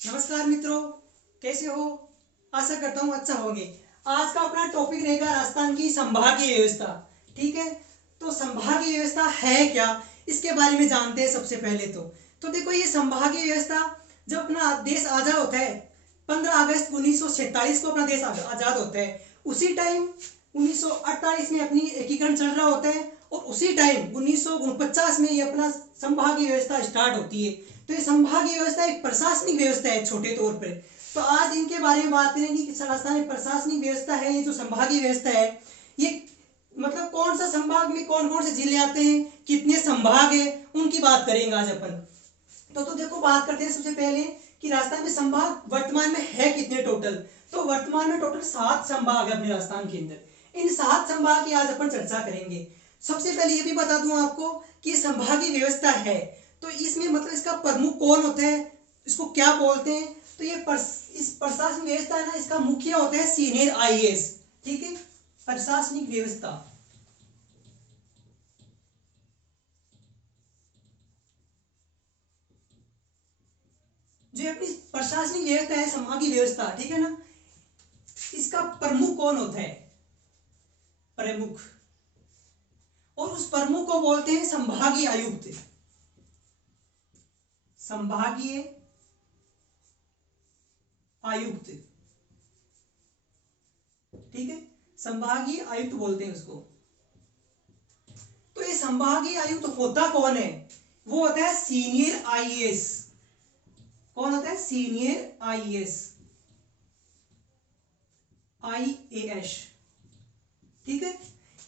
नमस्कार मित्रों, कैसे हो? आशा करता हूँ अच्छा होंगे। आज का अपना टॉपिक रहेगा राजस्थान की संभागीय व्यवस्था। ठीक है, तो संभागीय व्यवस्था है क्या, इसके बारे में जानते हैं। सबसे पहले तो देखो, ये संभागीय व्यवस्था जब अपना देश आजाद होता है 15 अगस्त 1947 को अपना देश आजाद होता है, उसी टाइम 1948 में अपनी एकीकरण चल रहा होता है और उसी टाइम 1949 में ये अपना संभागीय व्यवस्था स्टार्ट होती है। तो ये संभागीय व्यवस्था एक प्रशासनिक व्यवस्था है छोटे तौर पर। तो आज इनके बारे में बात करेंगे कि राजस्थान में प्रशासनिक व्यवस्था है, ये जो संभागीय व्यवस्था है, ये मतलब कौन सा संभाग में कौन कौन से जिले आते हैं, कितने संभाग है, उनकी बात करेंगे आज अपन। तो देखो, बात करते हैं सबसे पहले कि राजस्थान में संभाग वर्तमान में है कितने टोटल। तो वर्तमान में टोटल 7 संभाग है अपने राजस्थान के अंदर। इन 7 संभाग की आज अपन चर्चा करेंगे। सबसे पहले ये भी बता दूं आपको कि संभागीय व्यवस्था है तो इसमें मतलब इसका प्रमुख कौन होता है, इसको क्या बोलते हैं। तो ये इस प्रशासनिक व्यवस्था है ना, इसका मुखिया होता है सीनियर आईएएस। ठीक है, प्रशासनिक व्यवस्था। जो अपनी प्रशासनिक व्यवस्था है, संभागीय व्यवस्था, ठीक है ना, इसका प्रमुख कौन होता है? प्रमुख। और उस प्रमुख को बोलते हैं संभागीय आयुक्त। संभागीय आयुक्त, ठीक है, संभागीय आयुक्त बोलते हैं उसको। तो ये संभागीय आयुक्त होता कौन है? वो होता है सीनियर आईएएस। कौन होता है? Senior IAS, IAS. ठीक है,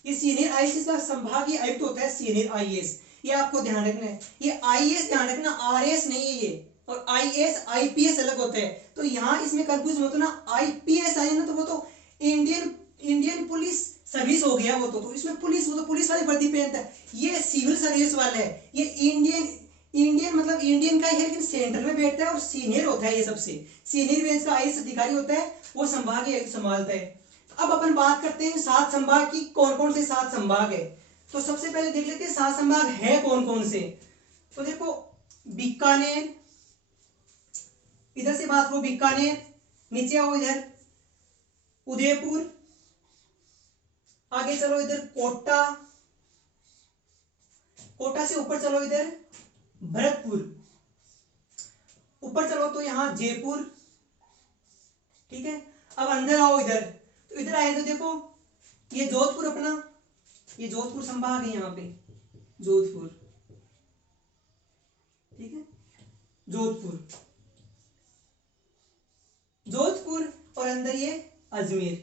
ये सीनियर आईएएस का संभागीय आयुक्त होता है सीनियर आईएएस। ये आपको ध्यान रखना है, ये आईएएस ध्यान रखना, आरएएस नहीं है ये। और आईएएस आईपीएस अलग होता है, तो यहां इसमें कंफ्यूज मत होना। आईपीएस आई ना, तो वो तो इंडियन पुलिस सर्विस हो गया। वो तो इसमें पुलिस, वो तो पुलिस वाली वर्दी पहनता है। ये सिविल सर्विस वाला है। ये इंडियन मतलब इंडियन का ही है, लेकिन सेंटर में बैठता है और सीनियर होता है। ये सबसे सीनियर रेंज का आईएएस अधिकारी होता है, वो संभागीय आयुक्त संभालता है। अब अपन बात करते हैं 7 संभाग की। कौन कौन से 7 संभाग है, तो सबसे पहले देख लेते हैं 7 संभाग है कौन कौन से। तो देखो, बीकानेर, इधर से बात करो, बीकानेर, नीचे आओ इधर उदयपुर, आगे चलो इधर कोटा, कोटा से ऊपर चलो इधर भरतपुर, ऊपर चलो तो यहां जयपुर। ठीक है, अब अंदर आओ इधर, तो इधर आए तो देखो ये जोधपुर अपना, ये जोधपुर संभाग है, यहाँ पे जोधपुर। ठीक है, जोधपुर, जोधपुर और अंदर ये अजमेर।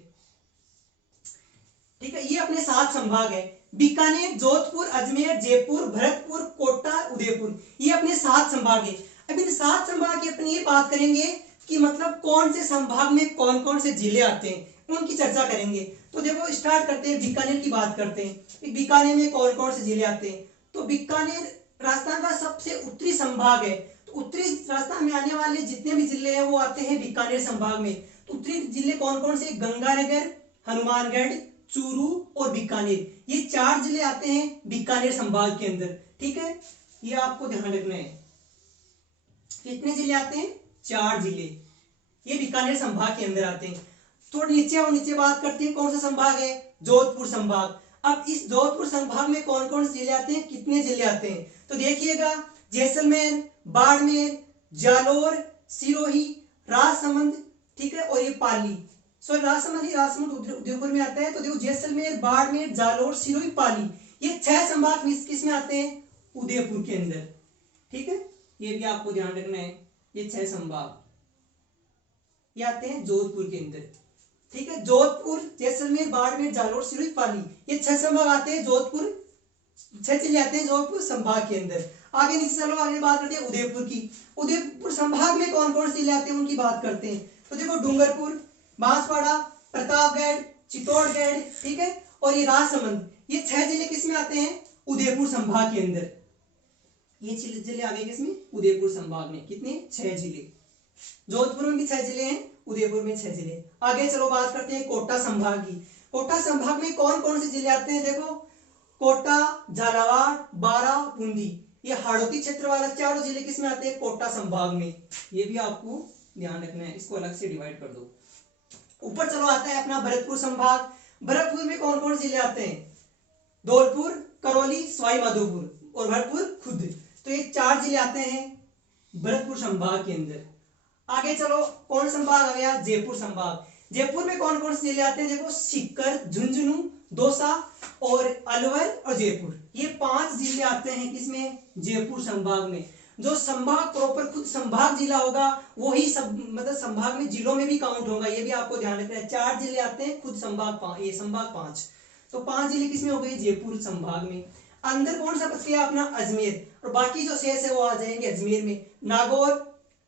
ठीक है, ये अपने 7 संभाग है। बीकानेर, जोधपुर, अजमेर, जयपुर, भरतपुर, कोटा, उदयपुर, ये अपने 7 संभाग है। अब इन 7 संभाग की अपनी ये बात करेंगे कि मतलब कौन से संभाग में कौन कौन से जिले आते हैं, उनकी चर्चा करेंगे। तो देखो, स्टार्ट करते हैं, बीकानेर की बात करते हैं। बीकानेर में कौन कौन से जिले आते हैं। तो बीकानेर राजस्थान का सबसे उत्तरी संभाग है। तो उत्तरी राजस्थान में आने वाले जितने भी जिले हैं वो आते हैं बीकानेर संभाग में। तो उत्तरी जिले कौन कौन से? गंगानगर, हनुमानगढ़, चूरू और बीकानेर, ये 4 जिले आते हैं बीकानेर संभाग के अंदर। ठीक है, ये आपको ध्यान रखना है। कितने जिले आते हैं? 4 जिले, ये बीकानेर संभाग के अंदर आते हैं। थोड़ा नीचे और नीचे बात करते हैं, कौन सा संभाग है? जोधपुर संभाग। अब इस जोधपुर संभाग में कौन कौन से जिले आते हैं, कितने जिले आते हैं? तो देखिएगा, जैसलमेर, बाड़मेर, जालोर, सिरोही, राजसमंद, ठीक है, और ये पाली। सॉरी, राजसमंद उदयपुर में आता है। तो देखो, जैसलमेर, बाड़मेर, जालोर, सिरोही, पाली, ये 6 संभाग किस में आते हैं? उदयपुर के अंदर। ठीक है, ये भी आपको ध्यान रखना है। ये 6 संभाग ये आते हैं जोधपुर के अंदर। ठीक है, जोधपुर, जैसलमेर, बाड़मेर, जालोर, सिरोही, पाली, ये 6 संभाग आते हैं जोधपुर, 6 जिले आते हैं जोधपुर संभाग के अंदर। आगे नीचे चलो, आगे बात करते हैं उदयपुर की। उदयपुर संभाग में कौन कौन से जिले आते हैं उनकी बात करते हैं। तो देखो, डूंगरपुर, बांसवाड़ा, प्रतापगढ़, चित्तौड़गढ़, ठीक है, और ये राजसमंद, ये 6 जिले किसमें आते हैं? उदयपुर संभाग के अंदर। ये जिले आ गए किसमें? उदयपुर संभाग में। कितने? 6 जिले। जोधपुर में भी 6 जिले हैं, उदयपुर में 6 जिले। आगे चलो, बात करते हैं कोटा संभाग की। कोटा संभाग में कौन कौन से जिले आते हैं? देखो, कोटा, झालावाड़, बारा, बूंदी, ये हाड़ौती क्षेत्र वाला 4 जिले किसमें आते हैं? कोटा संभाग में। ये भी आपको ध्यान रखना है, इसको अलग से डिवाइड कर दो। ऊपर चलो आता है अपना भरतपुर संभाग। भरतपुर में कौन कौन जिले आते हैं? धौलपुर, करौली, सवाई माधोपुर और भरतपुर खुद। तो ये 4 जिले आते हैं भरतपुर संभाग के अंदर। आगे चलो, कौन संभाग आ गया? जयपुर संभाग। जयपुर में कौन कौन से जिले आते हैं? देखो, सीकर, झुंझुनू, दौसा और अलवर और जयपुर, ये 5 जिले आते हैं किसमें? जयपुर संभाग में। जो संभाग प्रॉपर खुद संभाग जिला होगा वही सब मतलब संभाग में जिलों में भी काउंट होगा, ये भी आपको ध्यान रखना है। 4 जिले आते हैं खुद संभाग, ये संभाग 5, तो 5 जिले किसमें हो गए? जयपुर संभाग में। अंदर कौन सा बच गया अपना? अजमेर, और बाकी जो शेष है वो आ जाएंगे अजमेर में। नागौर,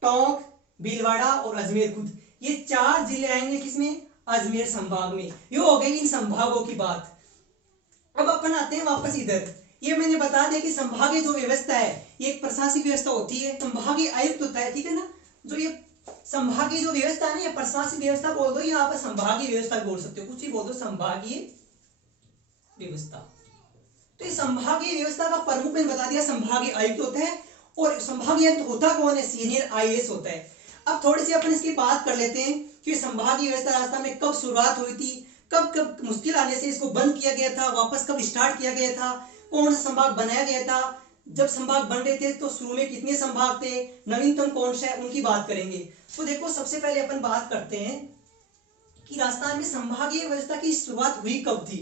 टोंक, भीलवाड़ा और अजमेर खुद, ये 4 जिले आएंगे किसमें? अजमेर संभाग में। ये हो गई इन संभागों की बात। अब अपन आते हैं वापस इधर। ये मैंने बता दिया कि संभागीय जो व्यवस्था है ये एक प्रशासनिक व्यवस्था होती है, संभागीय आयुक्त होता है, ठीक है ना। जो ये संभागीय जो व्यवस्था है ना, ये प्रशासनिक व्यवस्था बोल दो, यहाँ पर संभागीय व्यवस्था बोल सकते हो, कुछ भी बोल दो, संभागीय व्यवस्था। तो इस संभागीय व्यवस्था का प्रमुख मैंने बता दिया संभागीय आयुक्त होता है, और संभागीय आयुक्त होता कौन है? सीनियर आईएएस होता है। अब थोड़ी सी अपन इसकी बात कर लेते हैं कि संभागीय व्यवस्था राजस्थान में कब शुरुआत हुई थी, कब कब मुश्किल आने से इसको बंद किया गया था, वापस कब स्टार्ट किया गया था, कौन सा संभाग बनाया गया था, जब संभाग बन रहे थे तो शुरू में कितने संभाग थे, नवीनतम कौन सा है, उनकी बात करेंगे। तो देखो, सबसे पहले अपन बात करते हैं कि राजस्थान में संभागीय व्यवस्था की शुरुआत हुई कब थी।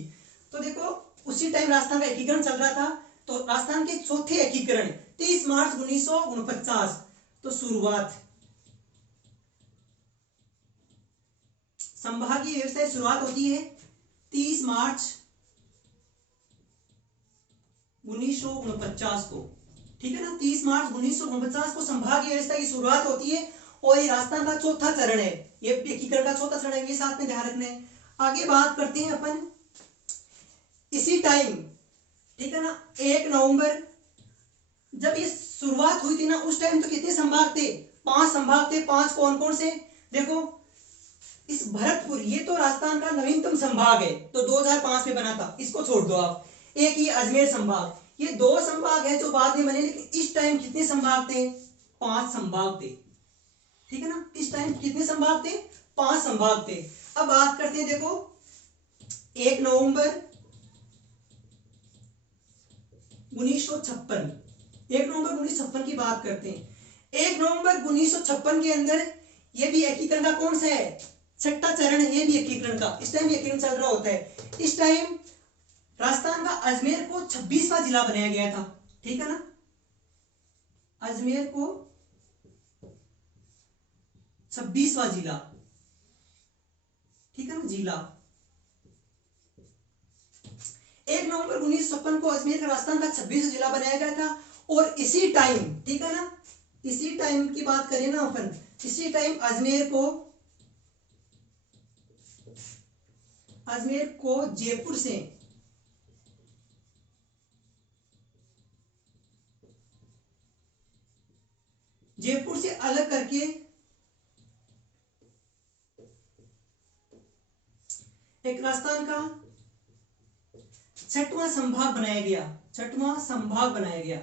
तो देखो, उसी टाइम राजस्थान का एकीकरण चल रहा था, तो राजस्थान के चौथे एकीकरण 30 मार्च 1949, तो शुरुआत संभागीय व्यवस्था की शुरुआत होती है 30 मार्च 1949 को, ठीक है ना। 30 मार्च 1949 को संभागीय व्यवस्था की शुरुआत होती है, और ये राजस्थान का चौथा चरण है, ये एकीकरण का चौथा चरण है, ये साथ में ध्यान रखना है। आगे बात करते हैं अपन इसी टाइम, ठीक है ना, 1 नवंबर जब ये शुरुआत हुई थी ना, उस टाइम तो कितने संभाग थे? 5 संभाग थे। 5 कौन कौन से? देखो, इस भरतपुर, ये तो राजस्थान का नवीनतम संभाग है, तो 2005 में बना था, इसको छोड़ दो आप। एक ही अजमेर संभाग, ये 2 संभाग है जो बाद में बने, लेकिन इस टाइम कितने संभाग थे? 5 संभाग थे, ठीक है ना। इस टाइम कितने संभाग थे? 5 संभाग थे। अब बात करते हैं, देखो 1 नवंबर 1956, 1 नवंबर 1956 की बात करते हैं। 1 नवंबर 1956 के अंदर ये भी एकीकरण का कौन सा है? 6ठा चरण है, ये भी एकीकरण का, इस टाइम एकीकरण चल रहा होता है। इस टाइम राजस्थान का अजमेर को 26वां जिला बनाया गया था, ठीक है ना। अजमेर को 26वां जिला, ठीक है ना, जिला। 1 नवंबर 1956 को अजमेर का राजस्थान का 26वां जिला बनाया गया था, और इसी टाइम, ठीक है ना, इसी टाइम की बात करें ना अपन, इसी टाइम अजमेर को जयपुर से अलग करके एक राजस्थान का 6वां संभाग बनाया गया, 6वां संभाग बनाया गया,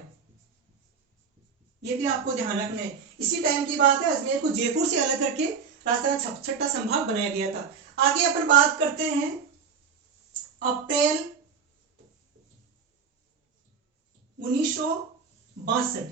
ये भी आपको ध्यान रखना है। इसी टाइम की बात है, अजमेर को जयपुर से अलग करके राजस्थान का 6ठा संभाग बनाया गया था। आगे अपन बात करते हैं अप्रैल 1962।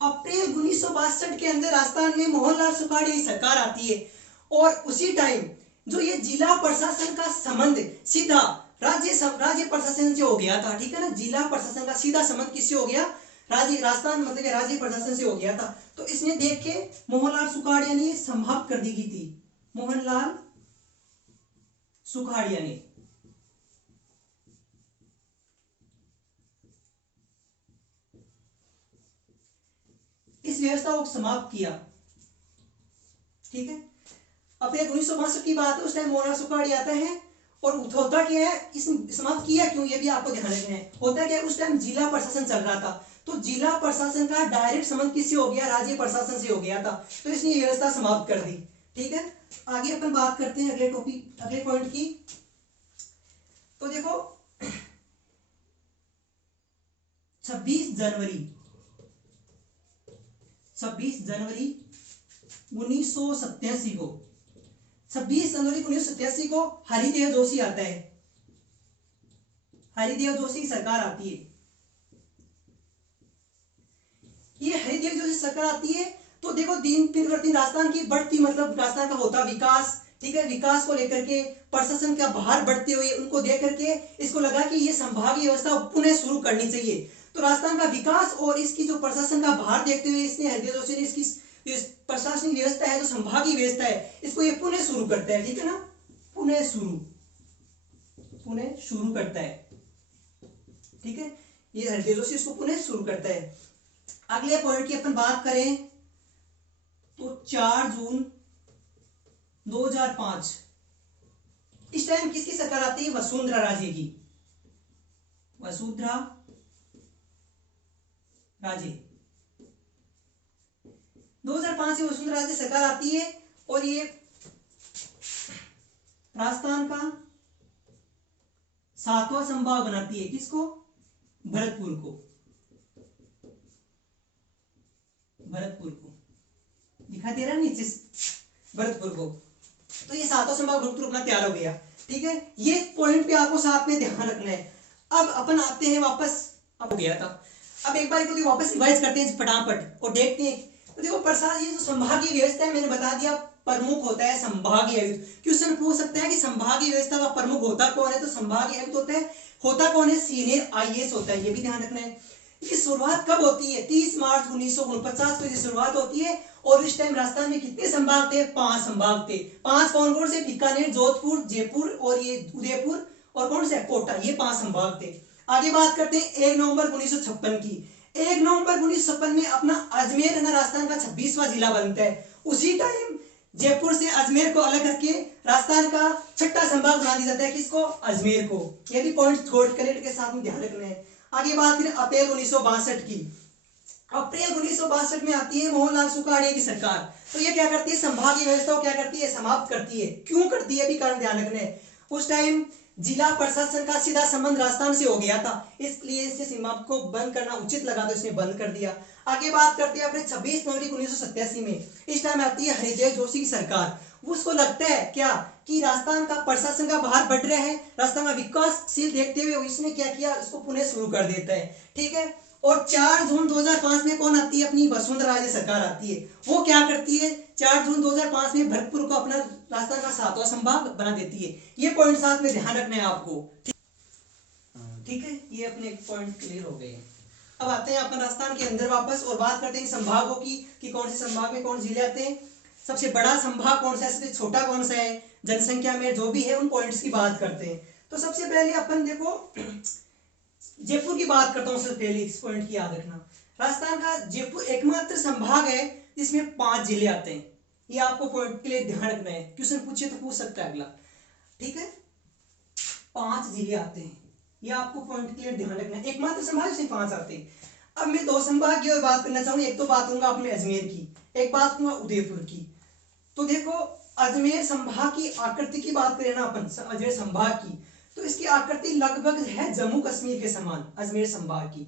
अप्रैल 1962 के अंदर राजस्थान में मोहनलाल सुखाड़िया की सरकार आती है, और उसी टाइम जो ये जिला प्रशासन का संबंध सीधा राज्य प्रशासन से हो गया था, ठीक है ना। जिला प्रशासन का सीधा संबंध किससे हो गया? राजस्थान मतलब राज्य प्रशासन से हो गया था। तो इसने देख के मोहनलाल सुखाड़िया ने समाप्त कर दी गई थी, मोहनलाल सुखाड़िया ने। इस व्यवस्था को समाप्त किया, ठीक है। अप्रैल 1962 की बात है, उस टाइम मोहनलाल सुखाड़िया आता है, और होता क्या है, इसने समाप्त किया क्यों, ये भी आपको ध्यान रखना है। होता क्या है, उस टाइम जिला प्रशासन चल रहा था, तो जिला प्रशासन का डायरेक्ट संबंध किससे हो गया? राज्य प्रशासन से हो गया था, तो इसने व्यवस्था समाप्त कर दी, ठीक है। आगे अपन बात करते हैं अगले टॉपिक, अगले पॉइंट की। तो देखो 26 जनवरी 1987 को, 26 जनवरी 1987 को हरिदेव जोशी आता है, हरिदेव जोशी की सरकार आती है। ये हरिदेव जोशी सरकार आती है तो देखो दिन दिन राजस्थान की बढ़ती, मतलब राजस्थान का होता विकास, ठीक है, विकास को लेकर के प्रशासन का भार बढ़ते हुए उनको देख करके इसको लगा कि ये संभागीय व्यवस्था पुनः शुरू करनी चाहिए। तो राजस्थान का विकास और इसकी जो प्रशासन का भार देखते हुए इसने हरिदेव जोशी ने इसकी प्रशासनिक व्यवस्था है जो संभागीय व्यवस्था है इसको ये पुनः शुरू करता है, ठीक है ना, पुनः शुरू करता है, ठीक है, ये हरिदेव जोशी इसको पुनः शुरू करता है। अगले पॉइंट की अपन बात करें तो 4 जून 2005, इस टाइम किसकी सरकार आती है? वसुंधरा राजे की, वसुंधरा राजे। 2005 से वसुंधरा राजे सरकार आती है और ये राजस्थान का 7वां संभाग बनाती है, किसको? भरतपुर को, भरतपुर को दिखा दे रहा है नीचे, भरतपुर को। तो ये 7वां संभाग भरतपुर अपना तैयार हो गया, ठीक है, ये पॉइंट पे आपको साथ में ध्यान रखना है। अब अपन आते हैं वापस, अब हो गया था, अब एक बार को वापस रिवाइज करते हैं फटाफट और देखते हैं। तो देखो प्रसाद, ये जो संभागीय व्यवस्था है मैंने बता दिया प्रमुख होता है संभागीय आयुक्त। क्वेश्चन पूछ सकता है कि संभागीय व्यवस्था का प्रमुख होता कौन है, तो संभागीय आयुक्त होता कौन है? सीनियर आईएएस होता है, ये भी ध्यान रखना है। इसकी शुरुआत कब होती है? 30 मार्च 1949 को शुरुआत होती है और इस टाइम राजस्थान में कितने संभाग थे? 5 संभाग थे। 5 कौन कौन से? बीकानेर, जोधपुर, जयपुर और ये उदयपुर और कौन से? कोटा, ये 5 संभाग थे। आगे बात करते हैं 1 नवंबर 1956 की। 1 नवंबर 1956 में अपना अजमेर है ना राजस्थान का 26वां जिला बनता है। उसी टाइम जयपुर से अजमेर को अलग करके राजस्थान का 6ठा संभाग बना दिया जाता है, किसको? अजमेर को। ये भी पॉइंट थोड़ा कनेक्ट के साथ में ध्यान रखना है। आगे बात करें अप्रैल 1962 की। अप्रैल 1962 में आती है मोहनलाल सुखाड़िया की सरकार। तो ये क्या करती है? संभागीय व्यवस्था को क्या करती है? समाप्त करती है। क्यों करती है? भी कारण ध्यान रखना है। उस टाइम जिला प्रशासन का सीधा संबंध राजस्थान से हो गया था, इसलिए इसे सीमा को बंद करना उचित लगा तो इसने बंद कर दिया। आगे बात करते हैं अपने 26 जनवरी 1987 में। इस टाइम आती है हरिदेव जोशी की सरकार। उसको लगता है क्या कि राजस्थान का प्रशासन का भार बढ़ रहा है, राजस्थान का विकासशील देखते हुए इसने क्या किया? इसको पुनः शुरू कर देता है, ठीक है। और 4 जून 2005 में कौन आती है? अपनी वसुंधरा राजे सरकार आती है। वो क्या करती है? 4 जून 2005 में भरतपुर को अपना राजस्थान का 7वां संभाग बना देती है। ये पॉइंट साथ में ध्यान रखना है आपको, ठीक है। ये अपने पॉइंट क्लियर हो गए। अब आते हैं अपन राजस्थान के अंदर वापस और बात करते हैं संभागों की कि कौन से संभाग में कौन जिले आते हैं। सबसे बड़ा संभाग कौन सा है, सबसे छोटा कौन सा है, जनसंख्या में जो भी है उन पॉइंट्स की बात करते हैं। तो सबसे पहले अपन देखो जयपुर की बात करता हूं। सबसे पहले इस पॉइंट की याद रखना, राजस्थान का जयपुर एकमात्र संभाग है जिसमें 5 जिले आते हैं। ये आपको पॉइंट के लिए ध्यान रखना है, क्वेश्चन पूछे तो पूछ सकता है अगला, ठीक है। 5 जिले आते हैं, ये आपको पॉइंट क्लियर ध्यान रखना है। एकमात्र संभाग से 5 आते हैं। अब मैं 2 संभाग की और बात करना चाहूंगा। एक तो बात करूंगा अपने अजमेर की, एक बात करूंगा उदयपुर की। तो देखो अजमेर संभाग की आकृति की बात करें ना अपन, अजमेर संभाग की, तो इसकी आकृति लगभग है जम्मू कश्मीर के समान अजमेर संभाग की।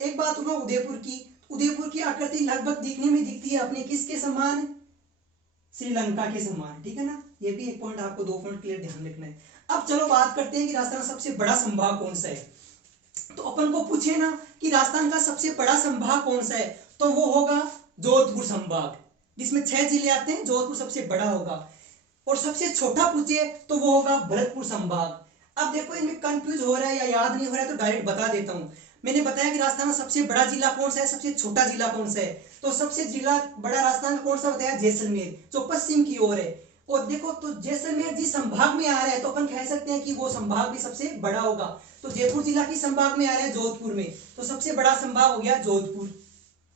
एक बात करूंगा उदयपुर की। उदयपुर की आकृति लगभग दिखने में दिखती है अपने किसके समान? श्रीलंका के समान, ठीक है ना। ये भी एक पॉइंट आपको 2 पॉइंट क्लियर ध्यान रखना है। अब चलो बात करते हैं कि राजस्थान का सबसे बड़ा संभाग कौन सा है। तो अपन को पूछे ना कि राजस्थान का सबसे बड़ा संभाग कौन सा है, तो वो होगा जोधपुर संभाग, जिसमें 6 जिले आते हैं। जोधपुर सबसे बड़ा होगा। और सबसे छोटा पूछे तो वो होगा भरतपुर संभाग। अब देखो इनमें कंफ्यूज हो रहा है या याद नहीं हो रहा है तो डायरेक्ट बता देता हूं। मैंने बताया कि राजस्थान का सबसे बड़ा जिला कौन सा है, सबसे छोटा जिला कौन सा है। तो सबसे जिला बड़ा राजस्थान का कौन सा बताया? जैसलमेर, जो पश्चिम की ओर है। और देखो तो जैसलमेर जिस संभाग में आ रहा है तो अपन कह सकते हैं कि वो संभाग भी सबसे बड़ा होगा। तो जयपुर जिला किस संभाग में आ रहा है? जोधपुर में। तो सबसे बड़ा संभाग हो गया जोधपुर,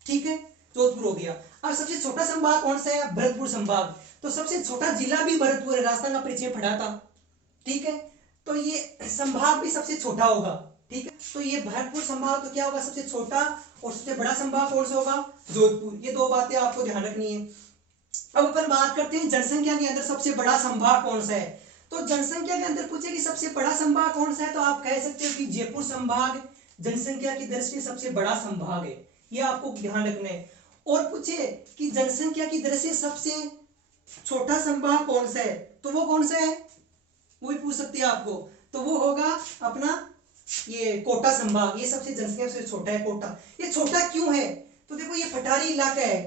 ठीक है, जोधपुर हो गया। अब सबसे छोटा संभाग कौन सा है? भरतपुर संभाग। तो सबसे छोटा जिला भी भरतपुर है, राजस्थान का परिचय पढ़ा था, ठीक है। तो ये संभाग भी सबसे छोटा होगा, ठीक है। तो ये भरतपुर संभाग तो क्या होगा? सबसे छोटा। और सबसे बड़ा संभाग कौन सा होगा? जोधपुर। ये 2 बातें आपको ध्यान रखनी है। अब अपन बात करते हैं जनसंख्या के अंदर सबसे बड़ा संभाग कौन सा है। तो जनसंख्या के अंदर पूछे कि सबसे बड़ा संभाग कौन सा है, तो आप कह सकते हो कि जयपुर संभाग जनसंख्या की दृष्टि से सबसे बड़ा संभाग है। ये आपको ध्यान रखना है। और पूछे कि जनसंख्या की दृष्टि से सबसे छोटा संभाग कौन सा है, तो वो कौन सा है, वो भी पूछ सकती है आपको। तो वो होगा अपना ये कोटा संभाग, ये सबसे जनसंख्या से छोटा है कोटा। ये छोटा क्यों है, तो देखो ये पठारी इलाका है,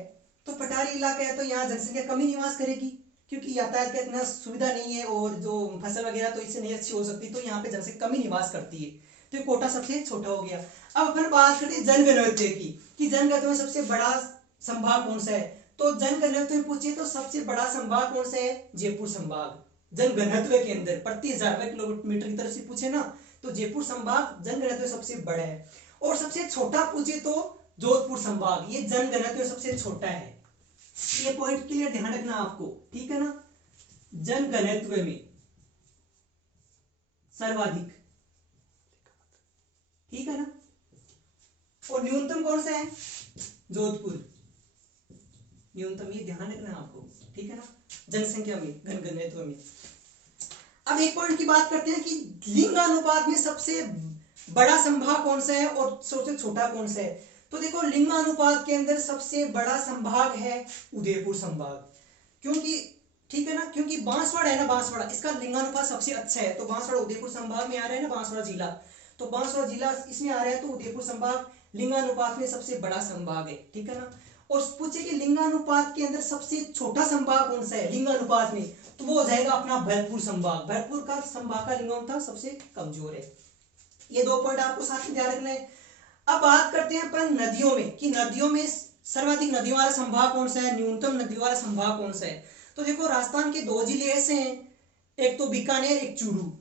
तो पठारी इलाका है तो यहाँ जनसंख्या कम ही निवास करेगी, क्योंकि यातायात का इतना सुविधा नहीं है और जो फसल वगैरह तो इससे नहीं अच्छी हो सकती, तो यहाँ पे जनसंख्या कम ही निवास करती है, तो ये कोटा सबसे छोटा हो गया। अब अपन बात करते हैं जनघनत्व की, कि जनघनत्व में सबसे बड़ा संभाग कौन सा है, तो जनघनत्व में पूछिए तो सबसे बड़ा संभाग कौन सा है, जयपुर संभाग। जनघनत्व के अंदर प्रति 1000 किलोमीटर की तरफ से पूछे ना, तो जयपुर संभाग जनघनत्व सबसे बड़ा है। और सबसे छोटा पूछे तो जोधपुर संभाग, ये जनघनत्व सबसे छोटा है। ये पॉइंट क्लियर ध्यान रखना आपको, ठीक है ना। जनघनत्व में सर्वाधिक, ठीक है ना। और न्यूनतम कौन सा है, जोधपुर, न्यूनतम, ये ध्यान रखना आपको, ठीक है ना, जनसंख्या में, घनघनत्व में। अब एक पॉइंट की बात करते हैं कि लिंगानुपात में सबसे बड़ा संभाग कौन सा है और सबसे छोटा कौन सा है। तो देखो लिंगानुपात के अंदर सबसे बड़ा संभाग है उदयपुर संभाग, क्योंकि ठीक है ना, क्योंकि बांसवाड़ा है ना, बांसवाड़ा इसका लिंगानुपात सबसे अच्छा है, तो बांसवाड़ा उदयपुर संभाग में आ रहा है ना, बांसवाड़ा जिला, तो बांसवाड़ा जिला इसमें आ रहा है, तो उदयपुर संभाग लिंगानुपात में सबसे बड़ा संभाग है, ठीक है ना। और पूछे कि लिंगानुपात के अंदर सबसे छोटा संभाग कौन सा है लिंगानुपात में, तो वो हो जाएगा अपना भरतपुर संभाग। भरतपुर का संभाग का लिंगानुपात सबसे कमजोर है। ये दो पॉइंट आपको साथ में ध्यान रखना है। अब बात करते हैं अपन नदियों में, कि नदियों में सर्वाधिक नदियों वाला संभाग कौन सा है, न्यूनतम नदियों वाला संभाग कौन सा है। तो देखो राजस्थान के 2 जिले ऐसे हैं, एक तो बीकानेर, एक चूरू।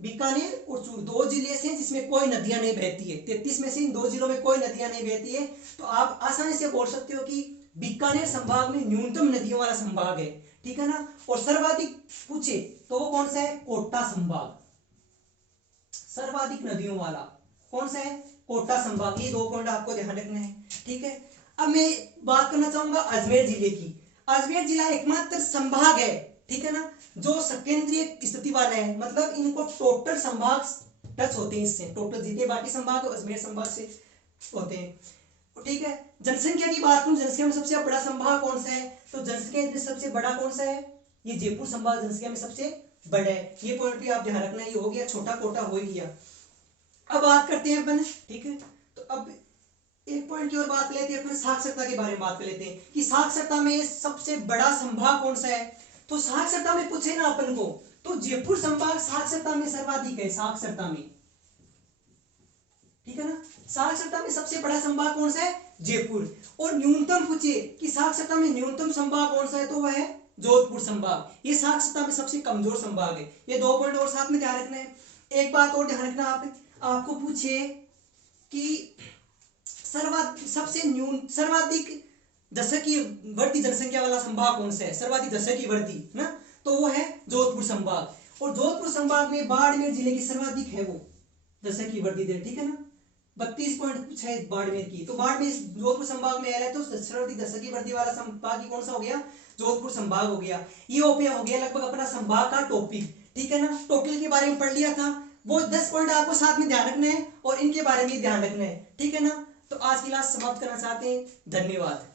बीकानेर और चूरू 2 जिले ऐसे हैं जिसमें कोई नदियां नहीं बहती है, 33 में से इन 2 जिलों में कोई नदियां नहीं बहती है, तो आप आसानी से बोल सकते हो कि बीकानेर संभाग में न्यूनतम नदियों वाला संभाग है, ठीक है ना। और सर्वाधिक पूछे तो वो कौन सा है, कोटा संभाग, सर्वाधिक नदियों वाला कौन सा है, कोटा संभाग। ये 2 पॉइंट आपको ध्यान रखना है, ठीक है। अब मैं बात करना चाहूंगा अजमेर जिले की। अजमेर जिला एकमात्र संभाग है, ठीक है ना, जो सकेंद्रीय स्थिति वाला है, मतलब इनको टोटल संभाग टच होते हैं इससे, टोटल जितने बाकी संभाग अजमेर संभाग से होते हैं, ठीक है। जनसंख्या की बात करूं, जनसंख्या में सबसे बड़ा संभाग कौन सा है, तो जनसंख्या में सबसे बड़ा कौन सा है, ये जयपुर संभाग जनसंख्या में सबसे बड़ा है। ये पॉइंट भी आप ध्यान रखना, ये हो गया छोटा कोटा हो गया। अब बात करते हैं अपन, ठीक है, तो अब एक पॉइंट की और बात लेते हैं अपन, साक्षरता के बारे में बात कर लेते हैं कि साक्षरता में सबसे बड़ा संभाग कौन सा है। तो साक्षरता में पूछे ना अपन को, तो जयपुर संभाग साक्षरता में सर्वाधिक है, साक्षरता में, ठीक है ना। साक्षरता में सबसे बड़ा संभाग कौन सा है, जयपुर। और न्यूनतम पूछे कि साक्षरता में न्यूनतम संभाग कौन सा है, तो वह है जोधपुर संभाग। ये साक्षरता में सबसे कमजोर संभाग है। ये 2 पॉइंट और साथ में ध्यान रखना है। एक बात और ध्यान रखना, आपको पूछे कि सर्वाधिक दशकीय वृद्धि जनसंख्या वाला संभाग कौन सा है, सर्वाधिक दशकीय वृद्धि ना, तो वो है जोधपुर संभाग। और जोधपुर संभाग में बाड़मेर जिले की सर्वाधिक है वो दशकीय वृद्धि दर, ठीक है ना, 32.6 बाड़मेर की। तो बाड़मेर जोधपुर संभाग में आ रहा है, तो सर्वाधिक दशकीय वृद्धि वाला संभाग कौन सा हो गया, जोधपुर संभाग हो गया। ये हो गया लगभग अपना संभाग का टॉपिक, ठीक है ना। टोटल के बारे में पढ़ लिया था, वो 10 पॉइंट आपको साथ में ध्यान रखना है और इनके बारे में ध्यान रखना है, ठीक है ना। तो आज की क्लास समाप्त करना चाहते हैं, धन्यवाद।